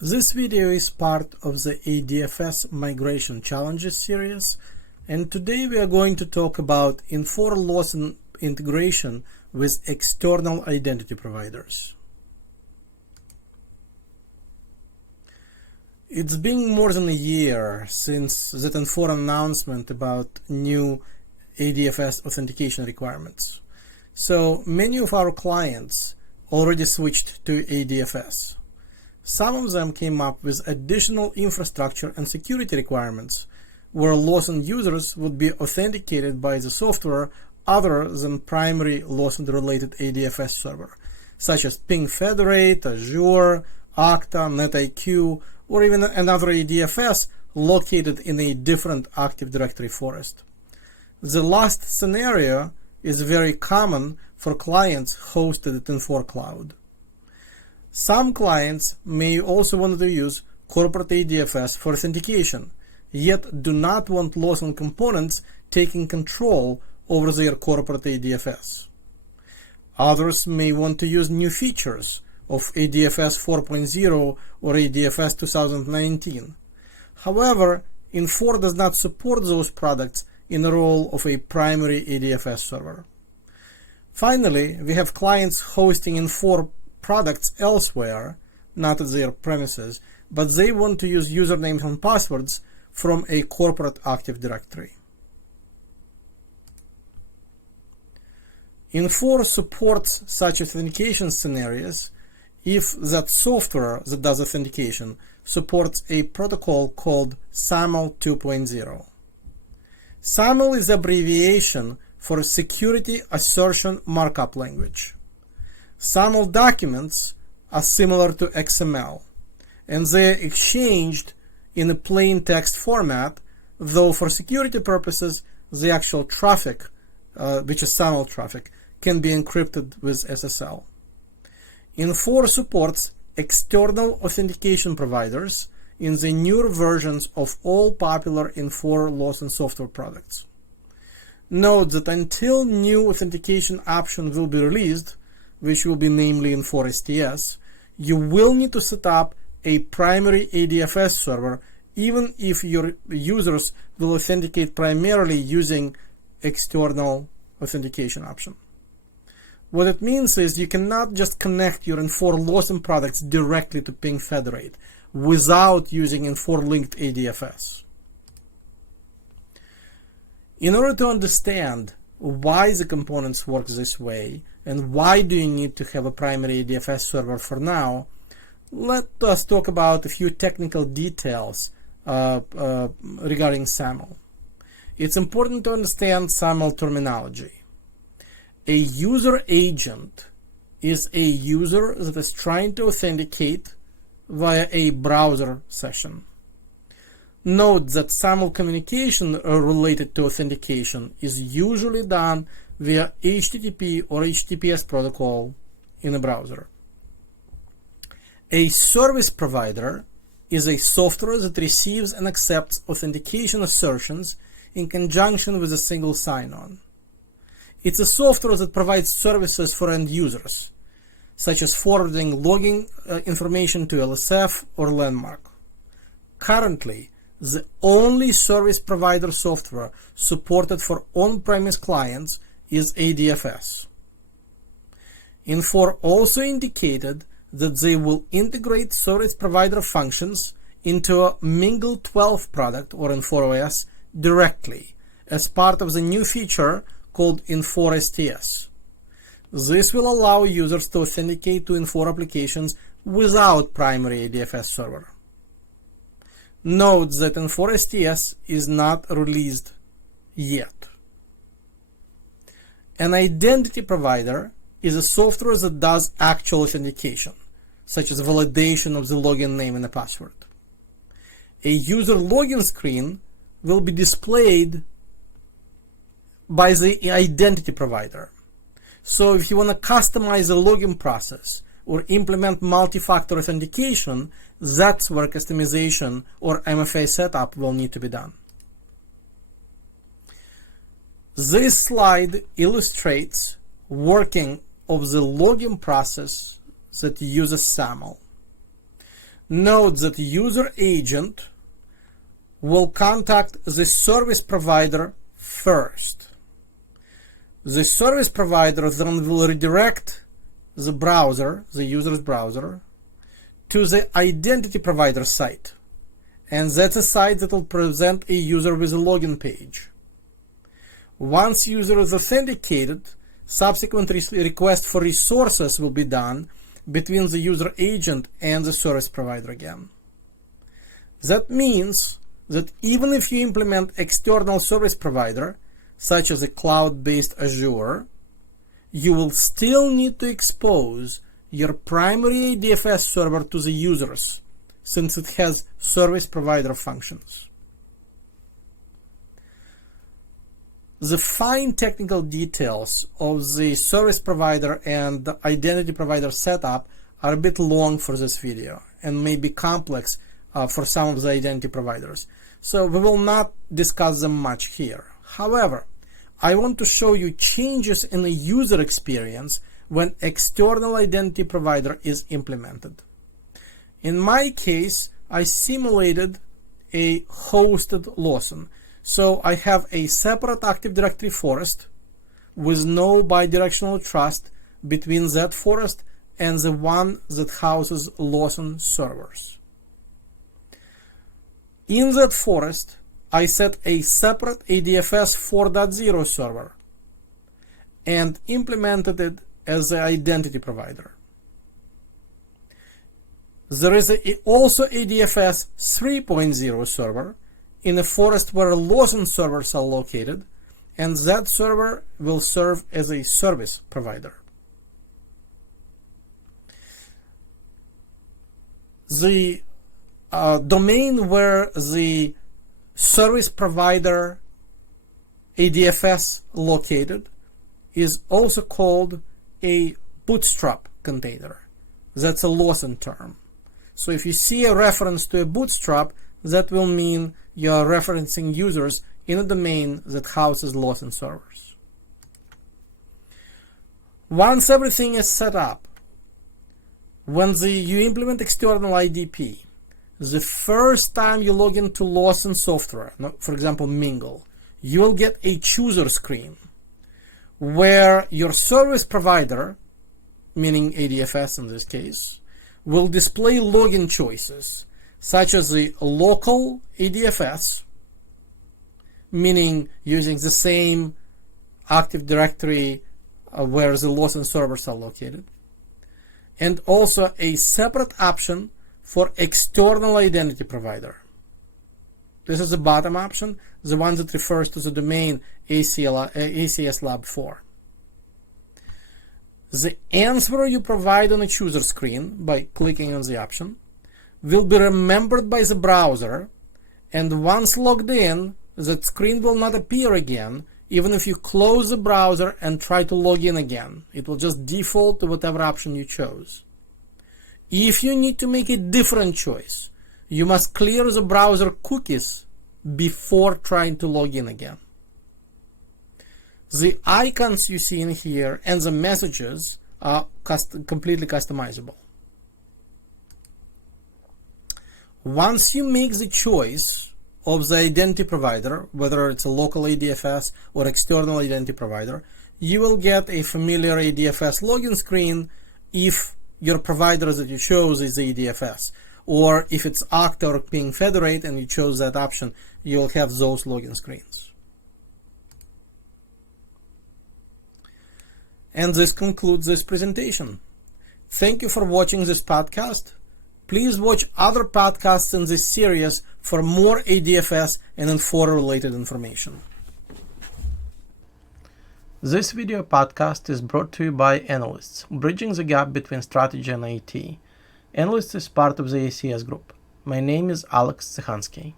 This video is part of the ADFS Migration Challenges series, and today we are going to talk about Infor Lawson integration with external identity providers. It's been more than a year since that Infor announcement about new ADFS authentication requirements. So many of our clients already switched to ADFS. Some of them came up with additional infrastructure and security requirements where Lawson users would be authenticated by the software other than primary Lawson-related ADFS server, such as Ping Federate, Azure, Okta, NetIQ, or even another ADFS located in a different Active Directory forest. The last scenario is very common for clients hosted at Infor Cloud. Some clients may also want to use corporate ADFS for authentication, yet do not want Lawson components taking control over their corporate ADFS. Others may want to use new features of ADFS 4.0 or ADFS 2019. However, Infor does not support those products in the role of a primary ADFS server. Finally, we have clients hosting Infor products elsewhere, not at their premises, but they want to use usernames and passwords from a corporate Active Directory. Infor supports such authentication scenarios if that software that does authentication supports a protocol called SAML 2.0. SAML is abbreviation for Security Assertion Markup Language. SAML documents are similar to XML, and they are exchanged in a plain text format, though for security purposes, the actual traffic, which is SAML traffic, can be encrypted with SSL. Infor supports external authentication providers in the newer versions of all popular Infor Lawson software products. Note that until new authentication option will be released, which will be namely Infor STS, you will need to set up a primary ADFS server even if your users will authenticate primarily using external authentication option. What it means is you cannot just connect your Infor Lawson products directly to Ping Federate without using Infor linked ADFS. In order to understand why the components work this way and why do you need to have a primary ADFS server for now, let us talk about a few technical details regarding SAML. It's important to understand SAML terminology. A user agent is a user that is trying to authenticate via a browser session. Note that SAML communication related to authentication is usually done via HTTP or HTTPS protocol in a browser. A service provider is a software that receives and accepts authentication assertions in conjunction with a single sign-on. It's a software that provides services for end users, such as forwarding login information to LSF or Landmark. Currently, the only service provider software supported for on-premise clients is ADFS. Infor also indicated that they will integrate service provider functions into a Mingle 12 product or Infor OS directly as part of the new feature called Infor STS. This will allow users to authenticate to Infor applications without primary ADFS server. Note that Infor STS is not released yet. An identity provider is a software that does actual authentication, such as validation of the login name and a password. A user login screen will be displayed by the identity provider. So if you want to customize the login process or implement multi-factor authentication, that's where customization or MFA setup will need to be done. This slide illustrates working of the login process that uses SAML. note that user agent will contact the service provider first. The service provider then will redirect the browser, the user's browser, to the identity provider site. And that's a site that will present a user with a login page. Once user is authenticated, subsequent request for resources will be done between the user agent and the service provider again. That means that even if you implement external service provider, such as a cloud-based Azure, you will still need to expose your primary ADFS server to the users, since it has service provider functions. The fine technical details of the service provider and the identity provider setup are a bit long for this video and may be complex for some of the identity providers. So we will not discuss them much here. However, I want to show you changes in the user experience when external identity provider is implemented. In my case, I simulated a hosted Lawson. So I have a separate Active Directory forest with no bidirectional trust between that forest and the one that houses Lawson servers. In that forest, I set a separate ADFS 4.0 server and implemented it as the identity provider. There is also ADFS 3.0 server in a forest where Lawson servers are located, and that server will serve as a service provider. The domain where the service provider ADFS located is also called a bootstrap container. That's a Lawson term. So if you see a reference to a bootstrap, that will mean you're referencing users in a domain that houses Lawson servers. Once everything is set up, when you implement external IDP, the first time you log into Lawson software, for example Mingle, you will get a chooser screen where your service provider, meaning ADFS in this case, will display login choices such as the local ADFS, meaning using the same Active Directory where the Lawson servers are located, and also a separate option for external identity provider. This is the bottom option, the one that refers to the domain ACS Lab 4. The answer you provide on a chooser screen by clicking on the option will be remembered by the browser, and once logged in, that screen will not appear again even if you close the browser and try to log in again. It will just default to whatever option you chose. If you need to make a different choice, you must clear the browser cookies before trying to log in again. The icons you see in here and the messages are completely customizable. Once you make the choice of the identity provider, whether it's a local ADFS or external identity provider, you will get a familiar ADFS login screen if your provider that you chose is ADFS. Or if it's Okta or Ping Federate and you chose that option, you'll have those login screens. And this concludes this presentation. Thank you for watching this podcast. Please watch other podcasts in this series for more ADFS and Infor related information. This video podcast is brought to you by Analysts, bridging the gap between strategy and IT. Analysts is part of the ACS group. My name is Alex Tsehansky.